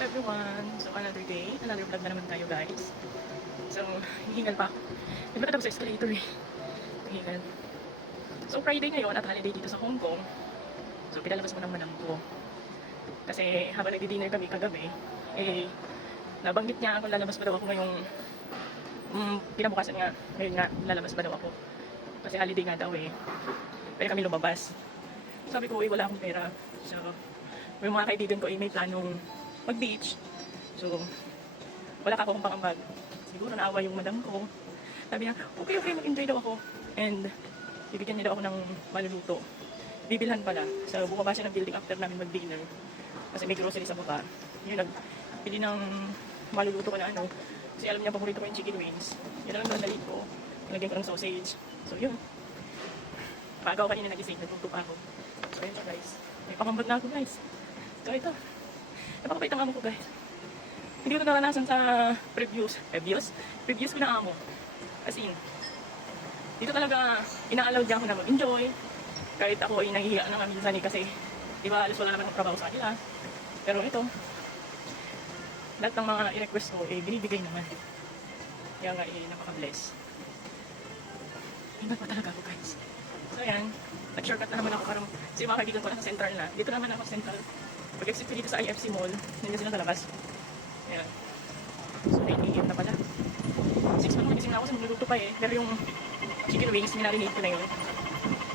everyone! So another day, another vlog na naman tayo guys. So, hihingal pa ako. Di ba natapos sa escalator eh? Hihingal. So Friday ngayon at holiday dito sa Hong Kong. So pinalabas mo ng manang ko. Kasi habang nagdi-dinner kami kagabi, eh, nabanggit niya kung lalabas ba daw ako ngayong pinabukasan nga. Ngayon nga, lalabas ba daw ako. Kasi holiday nga daw eh. Pwede kami lumabas. Sabi ko, wala akong pera. So, yung mga kaibigan ko ay may planong mag-beach. So, wala ka akong pangambag. Siguro naawa yung madam ko. Sabi niya, okay, mag-enjoy daw ako. And, bibigyan niya daw ako ng maluluto. Bibilhan pala. So, bumaba siya ng building after namin mag-dinner. Kasi may grocery sa baba. Yun, nagpili ng maluluto ko na ano. Kasi alam niya, paborito ko yung chicken wings. Yun lang doon nalit ko. Nilagyan ko ng sausage. So, yun. Pagaw kanina nagising, nagluto pa ako. So, yun siya guys. May pangambag na ako guys. So, ito. Napakabait ang amo ko guys. Hindi ko ito naranasan sa previous ko na amo. As in, dito talaga ina-allow niya ako na mag-enjoy. Kahit ako ay nahihiya na nga minsan eh kasi di ba alas wala naman ang trabaho sa kanila. Pero ito, lahat ng mga i-request ko eh binibigay naman. Kaya nga eh napaka-bless. Iba pa talaga ako guys. So yan, nag-shortcut na naman ako para kasi mga kaibigan ko na sa central na. Dito naman ako central. Pag-exit ko dito sa IFC Mall, nandiyan sila sa labas. Ayan. So 9 AM na pala. 6 pa naman gising na ako sa niluluto pa eh. Pero yung chicken wings, minarinate ko na yun.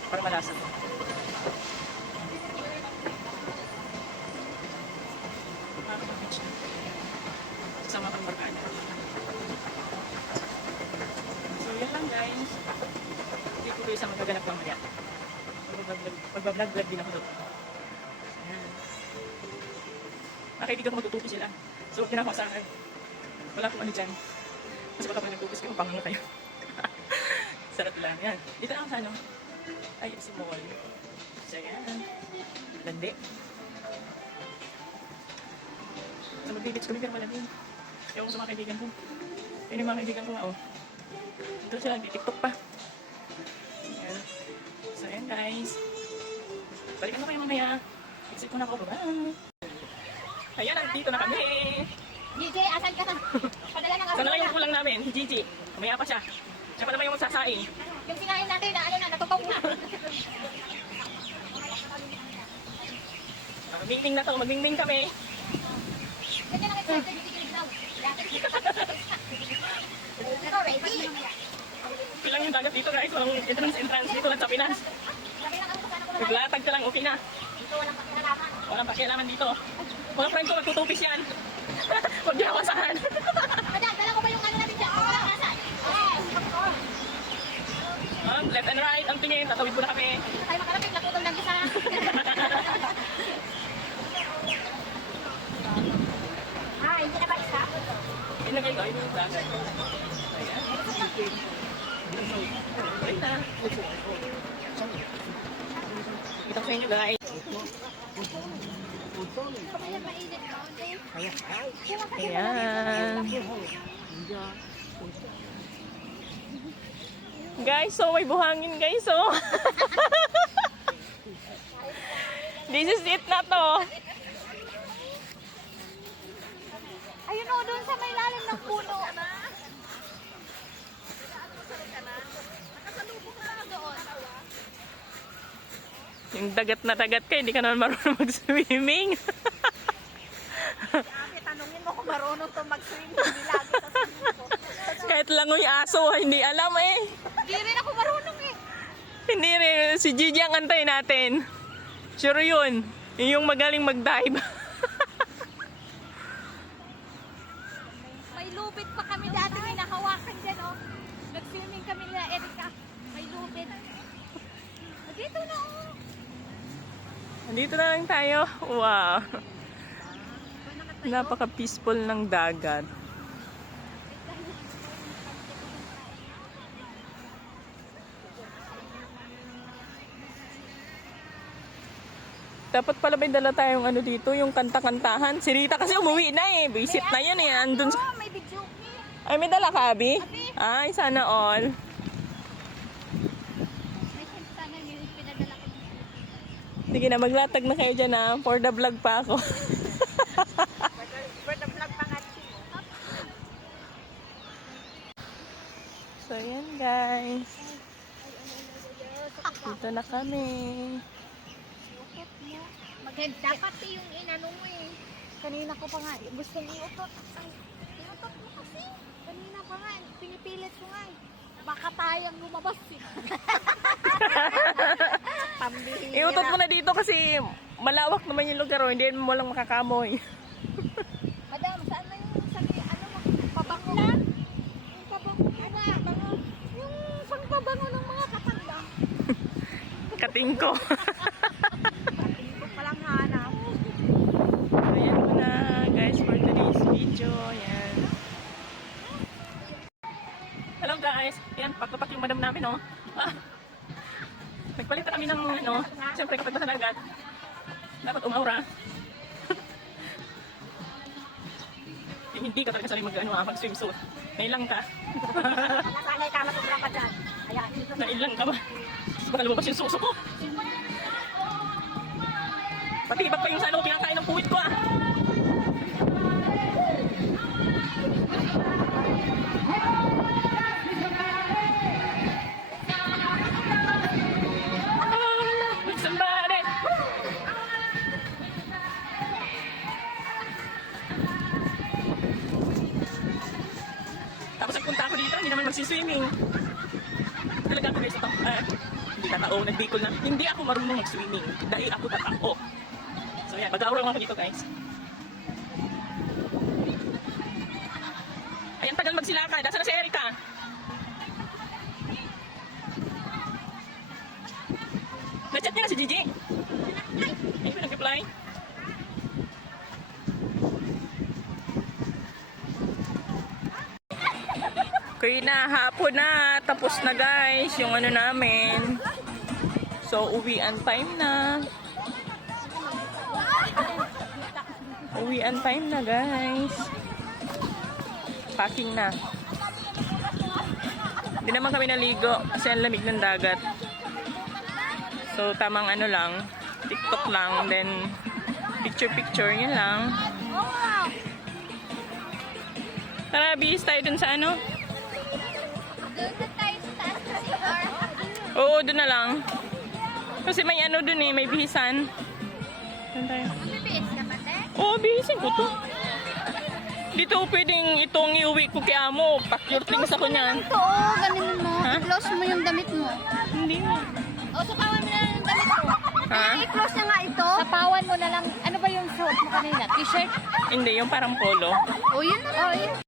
Para malasa. Nakakapag-beach na. Kasama pang barkada. So yan lang guys. Hindi ko isang magaganap mamaya. Magbablog din ako doon. Ayan. Nakaibigan ko magtutupi sila. So huwag nila ako asahan. Wala akong ano dyan. Kasi baka pag nagtupis kayo, panganga kayo. Sarap lang. Yan. Dito lang sa ano. IFC Mall. So yan. Landi. So mag-beach kami pero malamig. Yung sa mga kaibigan ko. Yun yung mga kaibigan ko nga oh. Dito sila nag-tiktok pa. Yan. So yan guys. Balikan mo kayo mamaya. Exit ko na ako. Bye! Ayan, dito na kami. Gigi, asan ka na? Padala ng Sana lang yung kulang namin, Gigi. Mamaya pa siya. Siya pa naman yung magsasaing. Yung sinain natin na ano na, natutong na. Magmingming na to, magmingming kami. Ganyan ang excited, gigilig daw. Ito, ready? Okay lang yung dagat dito guys. Walang entrance dito lang sa Pinas. Sabi lang ako sana ko na. Naglatag ka lang, okay na. Dito walang pakinalaman. Walang pakialaman dito. Mga friend ko, magtutupis yan. Huwag niya awasahan. Madam, dala ko ba yung ano natin dyan? Wala asan? Yes. Left and right, ang tingin. Tatawid mo na kami. Dito tayo makalapit, naputol ng isa. Hindi na ba isa? Ilagay ko, yung glass. Ayan. Wait na. Ito sa inyo guys. Ayan, mainit ba? Ayan. Guys, so may buhangin guys, oh. This is it na to. Ayun o, doon sa may lalim ng puno. Yung dagat na dagat ka, hindi ka naman marunong mag-swimming. Ate, tanungin mo kung marunong to mag-swim. Hindi lagi sa swimming ko. Kahit langoy aso, hindi alam eh. Hindi rin ako marunong eh. Hindi rin, si Gigi ang antayin natin. Sure yun. Yung magaling mag-dive. May lubid pa kami dati hinahawakan dyan oh. Nag-swimming kami nila Erika. May lubid. Dito na oh. Nandito na lang tayo. Wow. Napaka-peaceful ng dagat. Dapat pala may dala tayong ano dito, yung kanta-kantahan. Si Rita kasi umuwi na eh. Visit na yan eh. Andun sa... May video Ay, may dala ka, Abi? Ay, sana all. May sana yung pinadala ko. Sige na, maglatag na kayo dyan ha. For the vlog pa ako. For the vlog pangatsi. So, yan guys. Dito na kami. Dapat yung inano mo eh. Kanina ko pa nga, gustong iutot. Ay, iutot mo kasi. Kanina pa nga, pinipilit ko nga eh. Baka tayang lumabas eh. Pambihira. Iutot mo na dito kasi malawak naman yung lugar. Hindi mo lang makakamoy. Madam, saan na yung ano mo? Pabango na? Yung pabango na. Yung pangpabango ng mga katanda. Katingko. Ito palang hanap. Ayan muna guys for today's video. Ayan. Hello guys. Ayan, pagpapak yung madam namin, oh. Nagpalit na kami ng, ano, siyempre kapag nasa dagat, dapat umaura. Hindi ka talaga sarili mag-swimsuit. Nailang ka. Nasanay ka, matubra ka dyan. Ayan. Nailang ka ba? Baka lumabas yung suso ko. Pati iba pa yung sa ano, pinakain ng puwit ko, ah. Somebody. Tapos nagpunta ako dito, hindi naman magsiswimming. Talaga ako guys, hindi tatao, nagdikol na. Hindi ako marunong mag-swimming dahil ako tatao. So yan, mag-aura ako dito guys. Ayan, tagal magsilakad. Nasaan na si Erica? Na-chat niya na si Gigi. Ay, may nag-reply. Okay na, hapon na. Tapos na guys, yung ano namin. So, uwian time na. Uwian time na guys. Packing na. Hindi naman kami naligo kasi ang lamig ng dagat. So, tamang ano lang, TikTok lang, then picture-picture, yun lang. Tara, bihis tayo dun sa ano? Doon na tayo sa taas ng CR. Oo, dun na lang. Kasi may ano dun eh, may bihisan. Dun tayo. Bibis ka ba, te? Oo, bihisin ko to. Dito pwedeng itong iuwi ko kay amo. Pack your things ako niyan. Ito, ganun mo. Ha? I-close mo yung damit mo. Hindi mo. O, sapawan mo na lang yung damit mo. Ha? I-close na nga ito. Sapawan mo na lang. Ano ba yung suot mo kanina? T-shirt? Hindi, yung parang polo. O, yun na lang. O, yun.